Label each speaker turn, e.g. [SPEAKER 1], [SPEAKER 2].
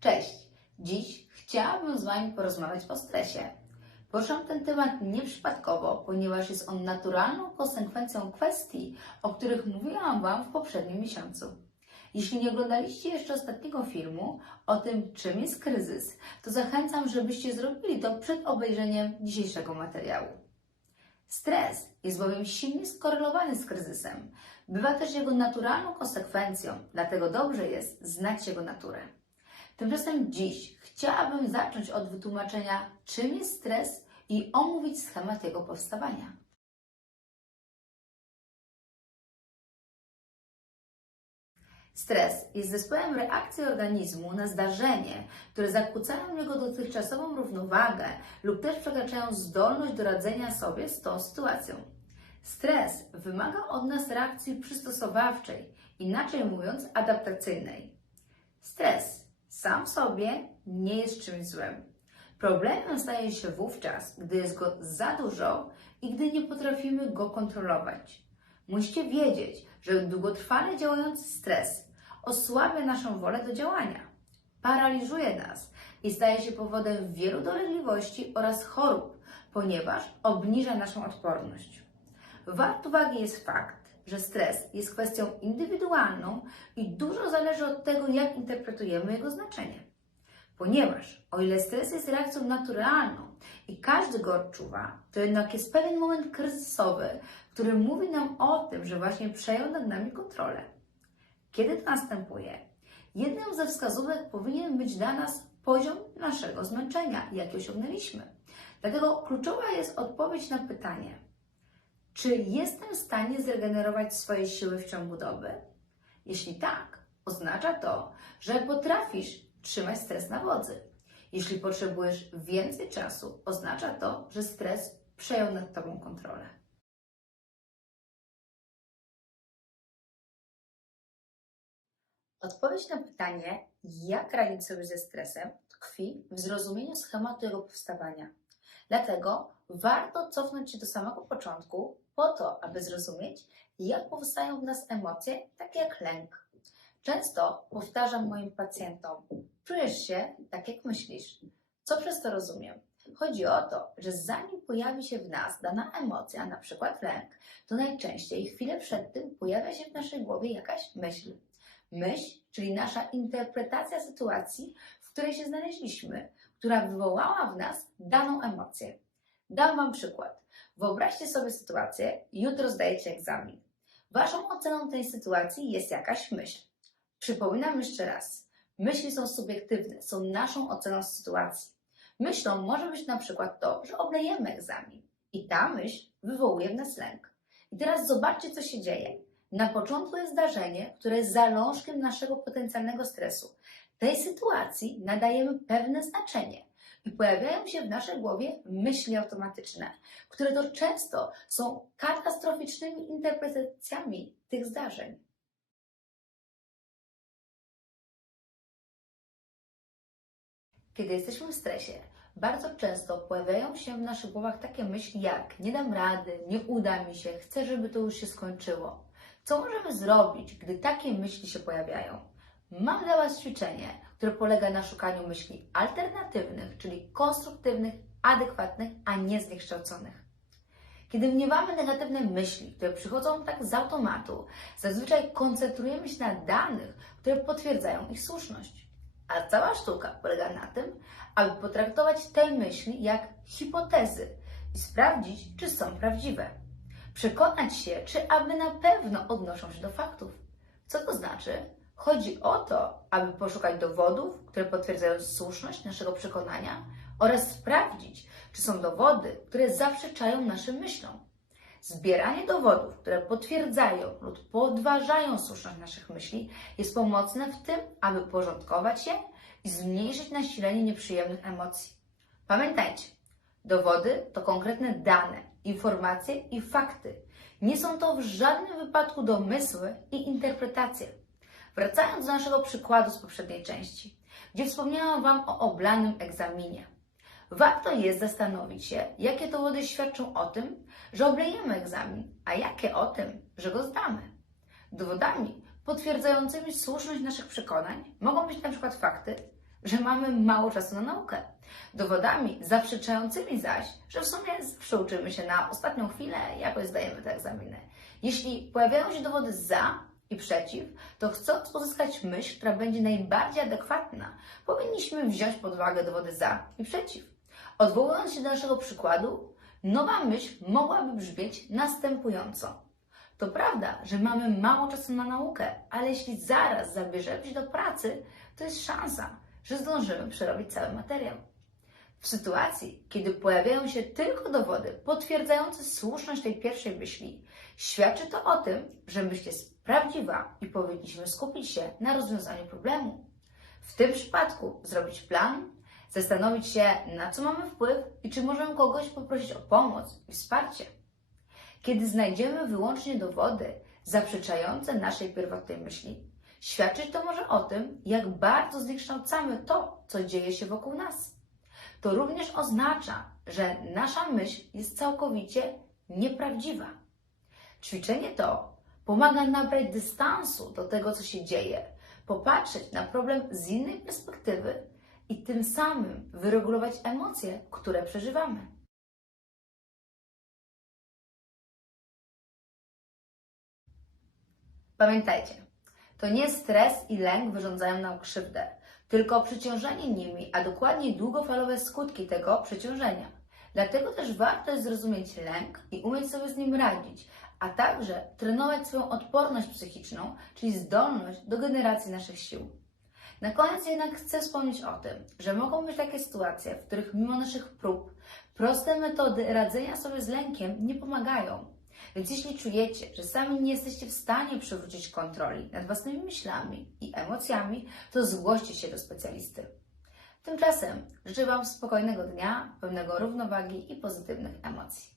[SPEAKER 1] Cześć! Dziś chciałabym z Wami porozmawiać o stresie. Poruszam ten temat nieprzypadkowo, ponieważ jest on naturalną konsekwencją kwestii, o których mówiłam Wam w poprzednim miesiącu. Jeśli nie oglądaliście jeszcze ostatniego filmu o tym, czym jest kryzys, to zachęcam, żebyście zrobili to przed obejrzeniem dzisiejszego materiału. Stres jest bowiem silnie skorelowany z kryzysem. Bywa też jego naturalną konsekwencją, dlatego dobrze jest znać jego naturę. Tymczasem dziś chciałabym zacząć od wytłumaczenia, czym jest stres i omówić schemat jego powstawania. Stres jest zespołem reakcji organizmu na zdarzenie, które zakłócają jego dotychczasową równowagę lub też przekraczają zdolność do radzenia sobie z tą sytuacją. Stres wymaga od nas reakcji przystosowawczej, inaczej mówiąc adaptacyjnej. Stres sam sobie nie jest czymś złym. Problemem staje się wówczas, gdy jest go za dużo i gdy nie potrafimy go kontrolować. Musicie wiedzieć, że długotrwale działający stres osłabia naszą wolę do działania, paraliżuje nas i staje się powodem wielu dolegliwości oraz chorób, ponieważ obniża naszą odporność. Wart uwagi jest fakt, że stres jest kwestią indywidualną i dużo zależy od tego, jak interpretujemy jego znaczenie. Ponieważ o ile stres jest reakcją naturalną i każdy go odczuwa, to jednak jest pewien moment kryzysowy, który mówi nam o tym, że właśnie przejął nad nami kontrolę. Kiedy to następuje? Jedną ze wskazówek powinien być dla nas poziom naszego zmęczenia, jaki osiągnęliśmy. Dlatego kluczowa jest odpowiedź na pytanie, czy jestem w stanie zregenerować swoje siły w ciągu doby? Jeśli tak, oznacza to, że potrafisz trzymać stres na wodzy. Jeśli potrzebujesz więcej czasu, oznacza to, że stres przejął nad Tobą kontrolę. Odpowiedź na pytanie, jak radzić sobie ze stresem, tkwi w zrozumieniu schematu jego powstawania. Dlatego warto cofnąć się do samego początku, po to, aby zrozumieć, jak powstają w nas emocje, takie jak lęk. Często powtarzam moim pacjentom: czujesz się tak, jak myślisz. Co przez to rozumiem? Chodzi o to, że zanim pojawi się w nas dana emocja, na przykład lęk, to najczęściej chwilę przed tym pojawia się w naszej głowie jakaś myśl. Myśl, czyli nasza interpretacja sytuacji, w której się znaleźliśmy, która wywołała w nas daną emocję. Dam Wam przykład. Wyobraźcie sobie sytuację, jutro zdajecie egzamin. Waszą oceną tej sytuacji jest jakaś myśl. Przypominam jeszcze raz. Myśli są subiektywne, są naszą oceną sytuacji. Myślą może być na przykład to, że oblejemy egzamin. I ta myśl wywołuje w nas lęk. I teraz zobaczcie, co się dzieje. Na początku jest zdarzenie, które jest zalążkiem naszego potencjalnego stresu. Tej sytuacji nadajemy pewne znaczenie i pojawiają się w naszej głowie myśli automatyczne, które to często są katastroficznymi interpretacjami tych zdarzeń. Kiedy jesteśmy w stresie, bardzo często pojawiają się w naszych głowach takie myśli jak nie dam rady, nie uda mi się, chcę, żeby to już się skończyło. Co możemy zrobić, gdy takie myśli się pojawiają? Mam dla Was ćwiczenie, które polega na szukaniu myśli alternatywnych, czyli konstruktywnych, adekwatnych, a nie zniekształconych. Kiedy mniewamy negatywne myśli, które przychodzą tak z automatu, zazwyczaj koncentrujemy się na danych, które potwierdzają ich słuszność. A cała sztuka polega na tym, aby potraktować te myśli jak hipotezy i sprawdzić, czy są prawdziwe. Przekonać się, czy aby na pewno odnoszą się do faktów. Co to znaczy? Chodzi o to, aby poszukać dowodów, które potwierdzają słuszność naszego przekonania oraz sprawdzić, czy są dowody, które zaprzeczają naszym myślom. Zbieranie dowodów, które potwierdzają lub podważają słuszność naszych myśli, jest pomocne w tym, aby porządkować je i zmniejszyć nasilenie nieprzyjemnych emocji. Pamiętajcie, dowody to konkretne dane, informacje i fakty. Nie są to w żadnym wypadku domysły i interpretacje. Wracając do naszego przykładu z poprzedniej części, gdzie wspomniałam Wam o oblanym egzaminie. Warto jest zastanowić się, jakie dowody świadczą o tym, że oblejemy egzamin, a jakie o tym, że go zdamy. Dowodami potwierdzającymi słuszność naszych przekonań mogą być na przykład fakty, że mamy mało czasu na naukę. Dowodami zaprzeczającymi zaś, że w sumie zawsze uczymy się na ostatnią chwilę jakoś zdajemy te egzaminy. Jeśli pojawiają się dowody za i przeciw, to chcąc uzyskać myśl, która będzie najbardziej adekwatna, powinniśmy wziąć pod uwagę dowody za i przeciw. Odwołując się do naszego przykładu, nowa myśl mogłaby brzmieć następująco. To prawda, że mamy mało czasu na naukę, ale jeśli zaraz zabierzemy się do pracy, to jest szansa, że zdążymy przerobić cały materiał. W sytuacji, kiedy pojawiają się tylko dowody potwierdzające słuszność tej pierwszej myśli, świadczy to o tym, że myśl jest prawdziwa i powinniśmy skupić się na rozwiązaniu problemu. W tym przypadku zrobić plan, zastanowić się, na co mamy wpływ i czy możemy kogoś poprosić o pomoc i wsparcie. Kiedy znajdziemy wyłącznie dowody zaprzeczające naszej pierwotnej myśli, świadczyć to może o tym, jak bardzo zniekształcamy to, co dzieje się wokół nas. To również oznacza, że nasza myśl jest całkowicie nieprawdziwa. Ćwiczenie to pomaga nabrać dystansu do tego, co się dzieje, popatrzeć na problem z innej perspektywy i tym samym wyregulować emocje, które przeżywamy. Pamiętajcie, to nie stres i lęk wyrządzają nam krzywdę, tylko przeciążenie nimi, a dokładniej długofalowe skutki tego przeciążenia. Dlatego też warto jest zrozumieć lęk i umieć sobie z nim radzić, a także trenować swoją odporność psychiczną, czyli zdolność do generacji naszych sił. Na koniec jednak chcę wspomnieć o tym, że mogą być takie sytuacje, w których mimo naszych prób proste metody radzenia sobie z lękiem nie pomagają. Więc jeśli czujecie, że sami nie jesteście w stanie przywrócić kontroli nad własnymi myślami i emocjami, to zgłoście się do specjalisty. Tymczasem życzę Wam spokojnego dnia, pełnego równowagi i pozytywnych emocji.